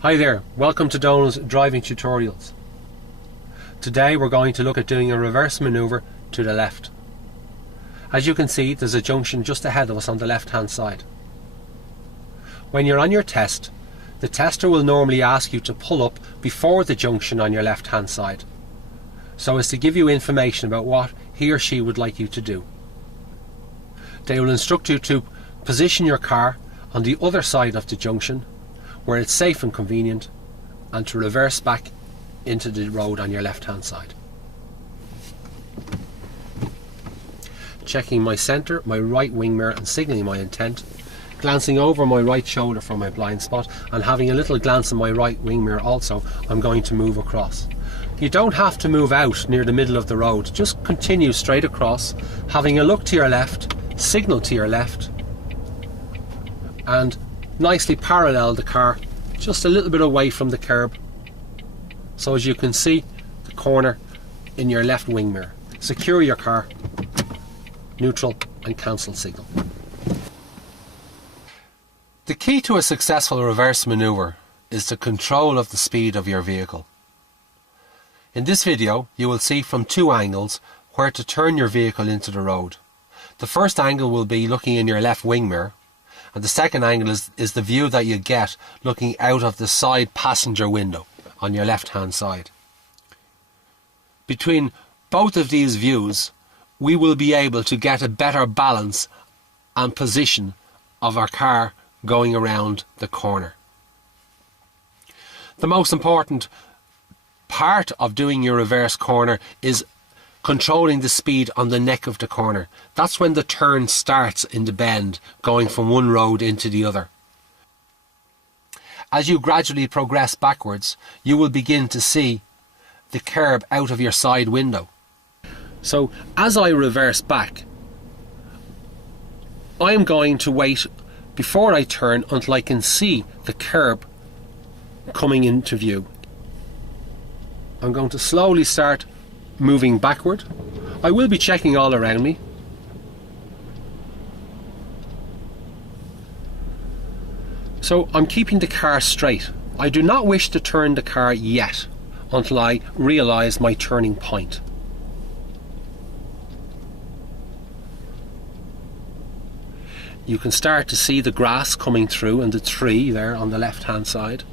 Hi there, welcome to Donal's driving tutorials. Today we're going to look at doing a reverse manoeuvre to the left. As you can see, there's a junction just ahead of us on the left hand side. When you're on your test, the tester will normally ask you to pull up before the junction on your left hand side, so as to give you information about what he or she would like you to do. They will instruct you to position your car on the other side of the junction where it's safe and convenient, and to reverse back into the road on your left hand side. Checking my centre, my right wing mirror and signalling my intent, glancing over my right shoulder from my blind spot and having a little glance in my right wing mirror also, I'm going to move across. You don't have to move out near the middle of the road, just continue straight across, having a look to your left, signal to your left, and nicely parallel the car just a little bit away from the curb, so as you can see the corner in your left wing mirror. Secure your car, neutral and cancel signal. The key to a successful reverse manoeuvre is the control of the speed of your vehicle. In this video you will see from two angles where to turn your vehicle into the road. The first angle will be looking in your left wing mirror, and the second angle is the view that you get looking out of the side passenger window on your left hand side. Between both of these views we will be able to get a better balance and position of our car going around the corner. The most important part of doing your reverse corner is controlling the speed on the neck of the corner. That's when the turn starts in the bend, going from one road into the other. As you gradually progress backwards, you will begin to see the curb out of your side window. So as I reverse back, I'm going to wait before I turn until I can see the curb coming into view. I'm going to slowly start moving backward. I will be checking all around me. So I'm keeping the car straight. I do not wish to turn the car yet until I realise my turning point. You can start to see the grass coming through and the tree there on the left hand side.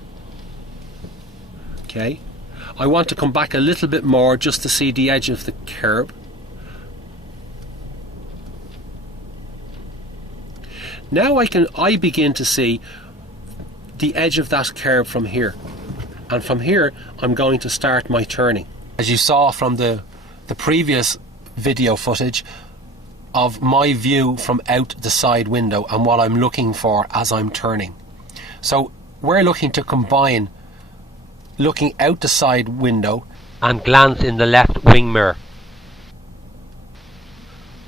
Okay. I want to come back a little bit more just to see the edge of the curb. Now I begin to see the edge of that curb from here, and from here I'm going to start my turning. As you saw from the previous video footage of my view from out the side window and what I'm looking for as I'm turning. So we're looking to combine looking out the side window and glance in the left wing mirror.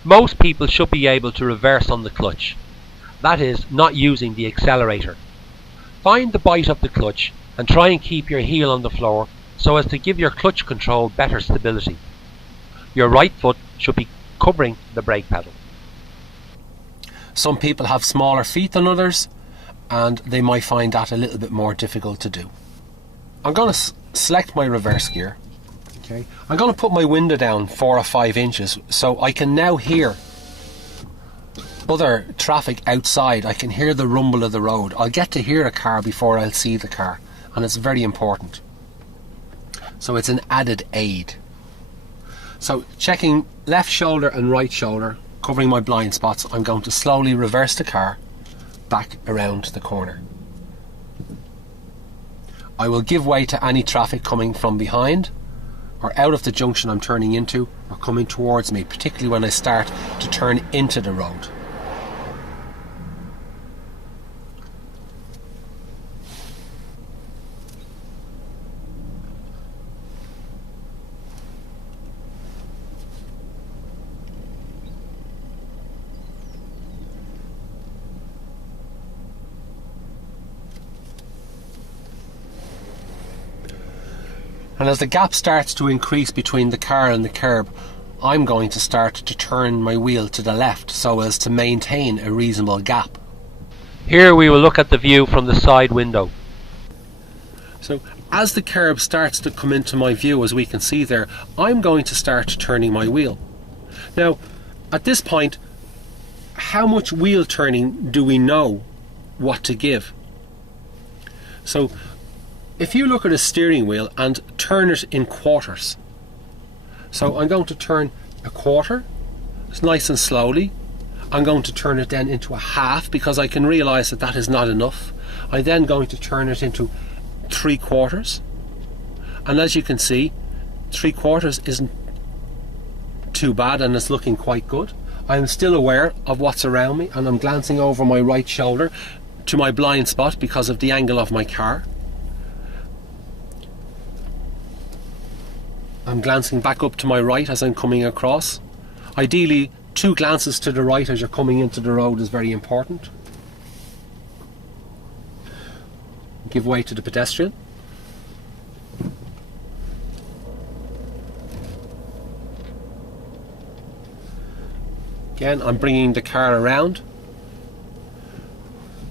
Most people should be able to reverse on the clutch, that is, not using the accelerator. Find the bite of the clutch and try and keep your heel on the floor so as to give your clutch control better stability. Your right foot should be covering the brake pedal. Some people have smaller feet than others and they might find that a little bit more difficult to do. I'm going to select my reverse gear. Okay. I'm going to put my window down 4 or 5 inches so I can now hear other traffic outside. I can hear the rumble of the road. I'll get to hear a car before I'll see the car, and it's very important. So it's an added aid. So checking left shoulder and right shoulder, covering my blind spots, I'm going to slowly reverse the car back around the corner. I will give way to any traffic coming from behind or out of the junction I'm turning into or coming towards me, particularly when I start to turn into the road. And as the gap starts to increase between the car and the curb, I'm going to start to turn my wheel to the left so as to maintain a reasonable gap. Here we will look at the view from the side window. So as the curb starts to come into my view, as we can see there, I'm going to start turning my wheel. Now at this point, how much wheel turning do we know what to give? So if you look at a steering wheel and turn it in quarters, so I'm going to turn a quarter, it's nice and slowly. I'm going to turn it then into a half because I can realize that that is not enough. I'm then going to turn it into 3/4, and as you can see, 3/4 isn't too bad and it's looking quite good. I'm still aware of what's around me, and I'm glancing over my right shoulder to my blind spot because of the angle of my car. I'm glancing back up to my right as I'm coming across. Ideally, 2 glances to the right as you're coming into the road is very important. Give way to the pedestrian. Again, I'm bringing the car around.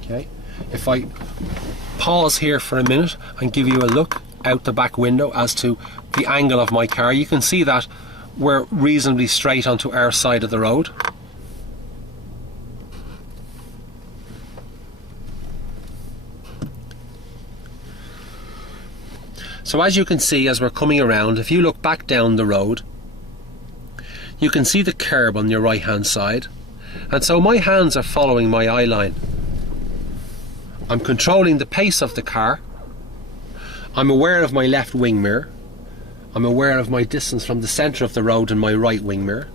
Okay, if I pause here for a minute and give you a look out the back window as to the angle of my car, you can see that we're reasonably straight onto our side of the road. So as you can see, as we're coming around, if you look back down the road, you can see the curb on your right hand side, and so my hands are following my eye line. I'm controlling the pace of the car. I'm aware of my left wing mirror. I'm aware of my distance from the centre of the road in my right wing mirror.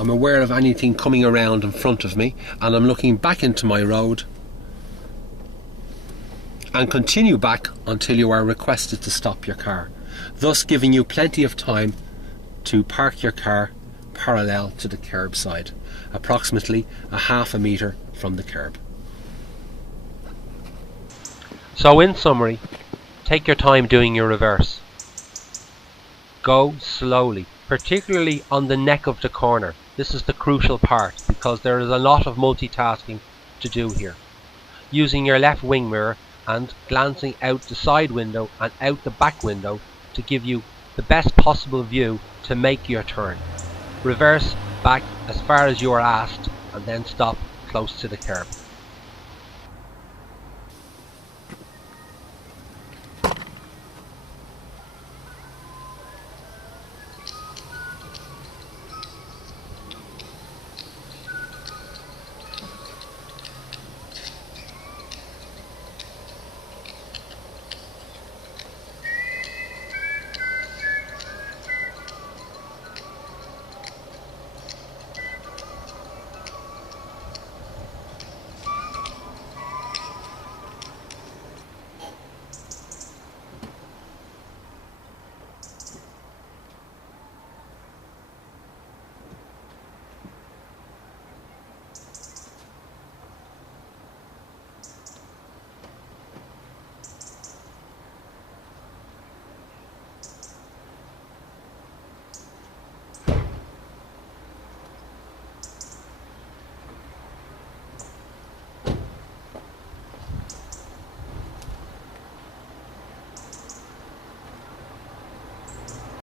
I'm aware of anything coming around in front of me, and I'm looking back into my road and continue back until you are requested to stop your car, thus giving you plenty of time to park your car parallel to the curb side, approximately a half a metre from the curb. So in summary, take your time doing your reverse. Go slowly, particularly on the neck of the corner. This is the crucial part because there is a lot of multitasking to do here. Using your left wing mirror and glancing out the side window and out the back window to give you the best possible view to make your turn. Reverse back as far as you are asked and then stop close to the curb.